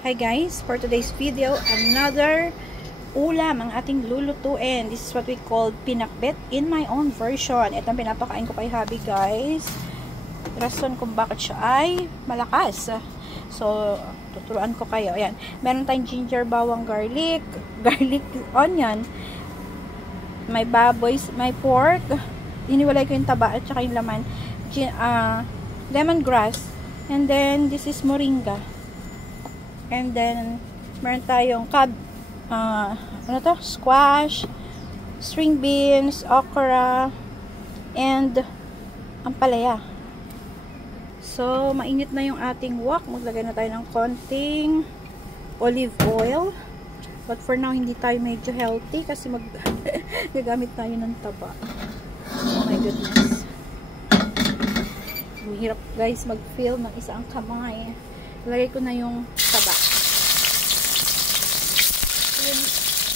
Hi guys, for today's video, another ulam ang ating lulutuin. This is what we call pinakbet in my own version. Ito ang pinapakain ko kay hubby guys. Rason kung bakit siya ay malakas. So, tuturuan ko kayo. Ayan, meron tayong ginger, bawang, garlic, onion, may baboy, may pork, iniwalay ko yung taba at saka yung laman, lemongrass, and then this is moringa. And then, meron tayong squash, string beans, okra, and ampalaya. So, mainit na yung ating wok. Maglagay na tayo ng konting olive oil. But for now, hindi tayo medyo healthy kasi gagamit tayo ng taba. Oh my goodness. Mahirap guys mag-feel ng isang kamay. Lagay ko na yung taba.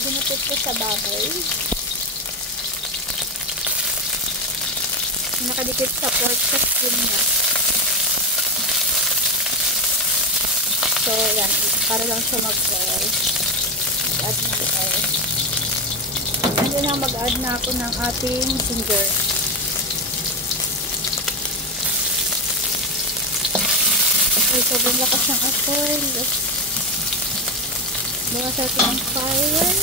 Ginupit ko sa baboy. Nakadikit sa pork sa skin niya. So, yan. Para lang siya mag-oil. Mag-add na oil. And then na mag-add na ako ng ating ginger. Ay, sobrang lakas ng apoy. Bawas natin ang fire.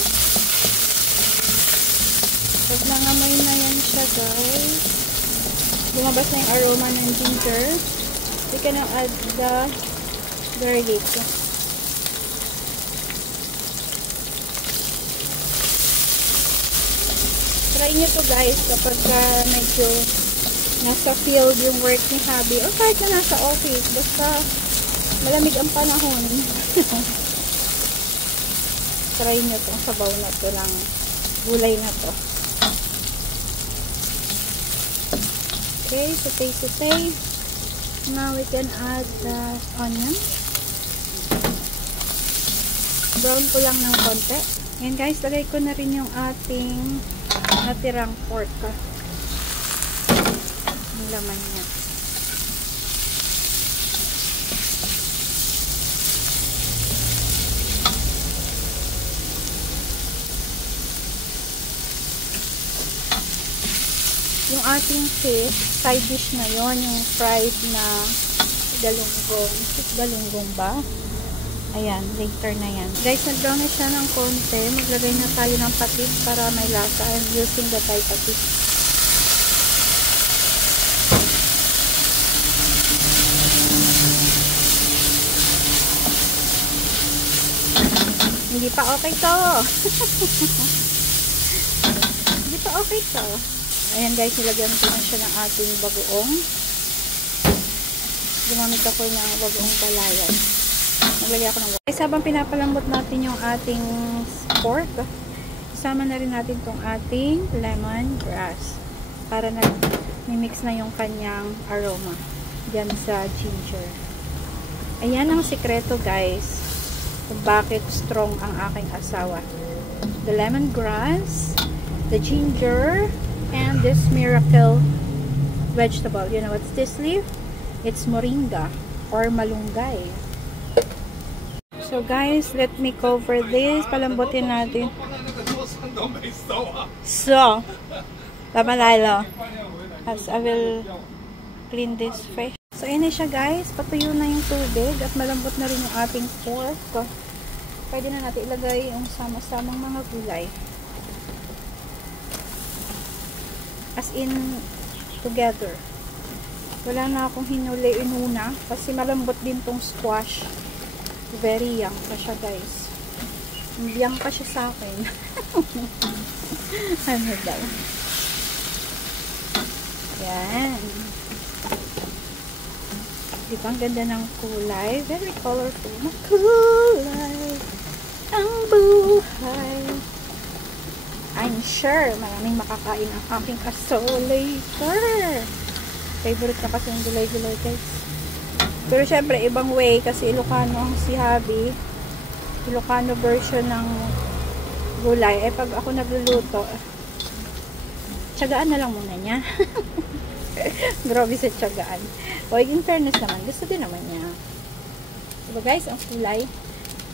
Pag nangamoy na yan siya guys, lumabas na yung aroma ng ginger, we can now add the garlic. Try nyo to guys kapag medyo nasa field yung work ni hubby o kahit na nasa office, basta malamig ang panahon. Try nyo itong sabaw na to ng gulay na to. Okay, saute. Now we can add the onion. Brown ko lang ng konti. Yan guys, lagay ko na rin yung ating natirang pork. Yung laman niya. Yung ating fish, side dish na yon, yung fried na galunggong. Galunggong ba? Ayan, later na yan. Guys, nag-brown na siya ng konti. Maglagay na tayo ng patis para may lasa. I'm using the Thai patis. Hindi pa okay to. Hindi pa okay to. Ayan guys, nilagyan ko na siya ng ating bagoong. Gumamit ako ng bagoong balayan. Naglagay ako ng guys, habang pinapalambot natin yung ating pork, isama na rin natin tong ating lemongrass para na-mix na yung kanyang aroma dyan sa ginger. Ayan ang sikreto guys kung bakit strong ang aking asawa. The lemongrass, the ginger, and this miracle vegetable. You know what's this leaf? It's moringa or malunggay. So guys, let me cover this. Palambutin natin. So, lamalalo. As I will clean this fish. So, yun na siya guys. Patuyo na yung tubig at malambot na rin yung ating pork. Pwede na natin ilagay yung sama-samang mga gulay. As in, together. Wala na akong hinuli inuna kasi malambot din tong squash. Very young pa siya guys. Young pa siya sa akin. Ano daw? Yan. Diba ang ganda ng kulay? Very colorful na kulay. Ang buhay. I'm sure maraming makakain ang aking aso later. Favorite na kasi yung gulay-gulay guys. Pero syempre ibang way kasi Ilocano ang si hubby. Ilocano version ng gulay. Eh pag ako nagluluto, tiyagaan na lang muna niya. Grabe sa tiyagaan. O in fairness naman, gusto din naman niya. Diba guys, ang kulay.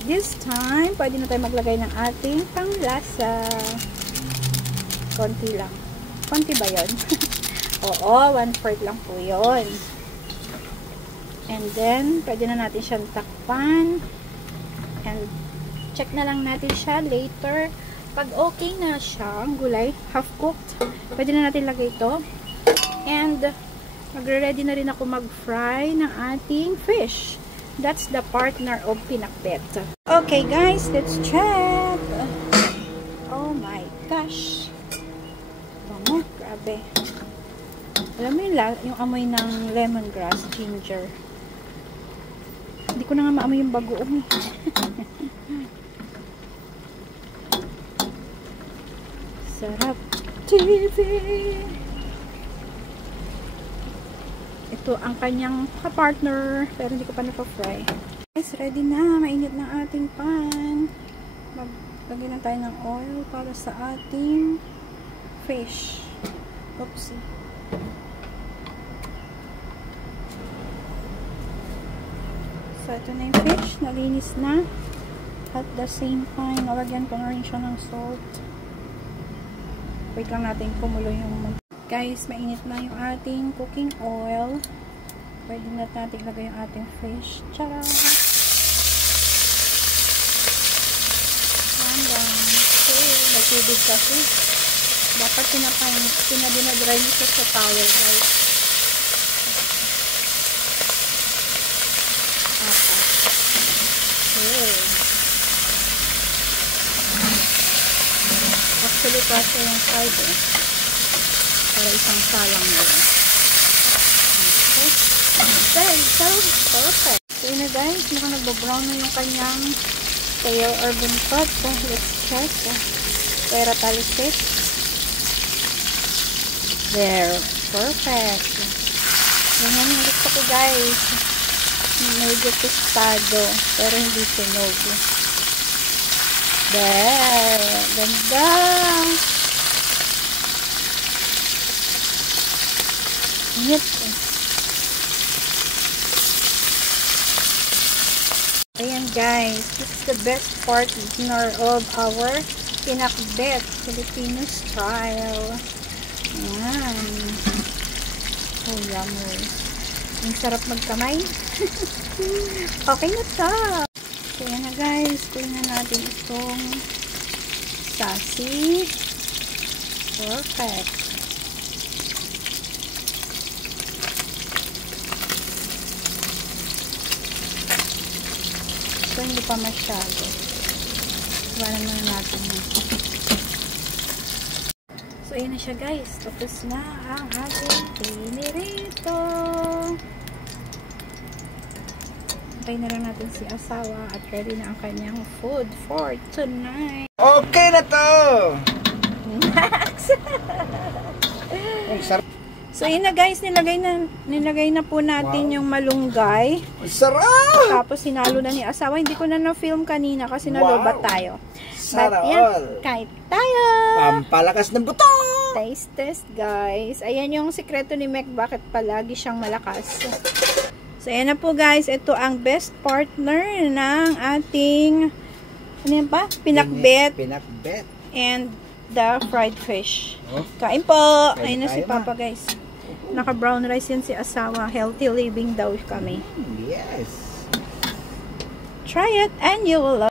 this time, pwede na tayo maglagay ng ating panglasa. Konti lang. Konti ba yun? Oo, 1/4 lang po yun. And then, pwede na natin siyang takpan. And, check na lang natin siya later. Pag okay na siya, ang gulay, half cooked, pwede na natin lagay ito. And, magre-ready na rin ako mag-fry ng ating fish. That's the partner of pinakbet. Okay guys, let's check. Oh my gosh. Bango, grabe. Alam mo yung amoy ng lemongrass, ginger. Hindi ko na nga maamoy yung bagoong. Sarap TV. Ito ang kanyang kapartner, pero hindi ko pa napafry. Guys, ready na. Mainit na ating pan. Maglagay lang tayo ng oil para sa ating fish. Oopsie. So, ito na yung fish. Nalinis na. At the same time, nalagyan ko na rin siya ng salt. Wait lang natin kumulo yung... Guys, mainit na yung ating cooking oil. Pwede na natin ilagay yung ating fish. Tara! Okay, may tubig kasi. Dapat pinadinadry nyo sa towel, guys. Okay. Actually, kasi yung side para isang salang na yun. Okay. Perfect. So, yun na guys. Mukhang nagbo-brown na yung kanyang tail or buntot. So, let's check. Pera talisik. There. Perfect. Ganyan yung gusto ko guys. Medyo tostado. Pero hindi sunog. There. Ganda. Yep. Ayan guys, this is the best partner of our pinakbet Filipino style. Ayan. Oh, yummy. Ang sarap magkamay. Okay na to. So, ayan na guys. Kunin na natin itong sausage. Perfect. So, hindi pa masyado. Iwanan muna natin yun. So, ayan na siya guys. Tapos na ang ating pinirito. Antay na lang natin si asawa at ready na ang kanyang food for tonight. Okay na to! Max! So, yun na guys, nilagay na po natin yung malunggay. Sarap! Tapos, sinalo na ni asawa. Hindi ko na na-film kanina kasi nalobat tayo. Sarap! But, yan, kahit tayo! Pampalakas ng buto! Taste test, guys. Ayan yung sikreto ni Mek, bakit palagi siyang malakas. So, ayan na po, guys. Ito ang best partner ng ating, ano yan pa? Pinakbet. Pinakbet. And the fried fish. Oh. Kain po! Ayun na si tayo, Papa, guys. Naka-brown rice yan si asawa. Healthy living daw kami. Yes. Try it and you will love it.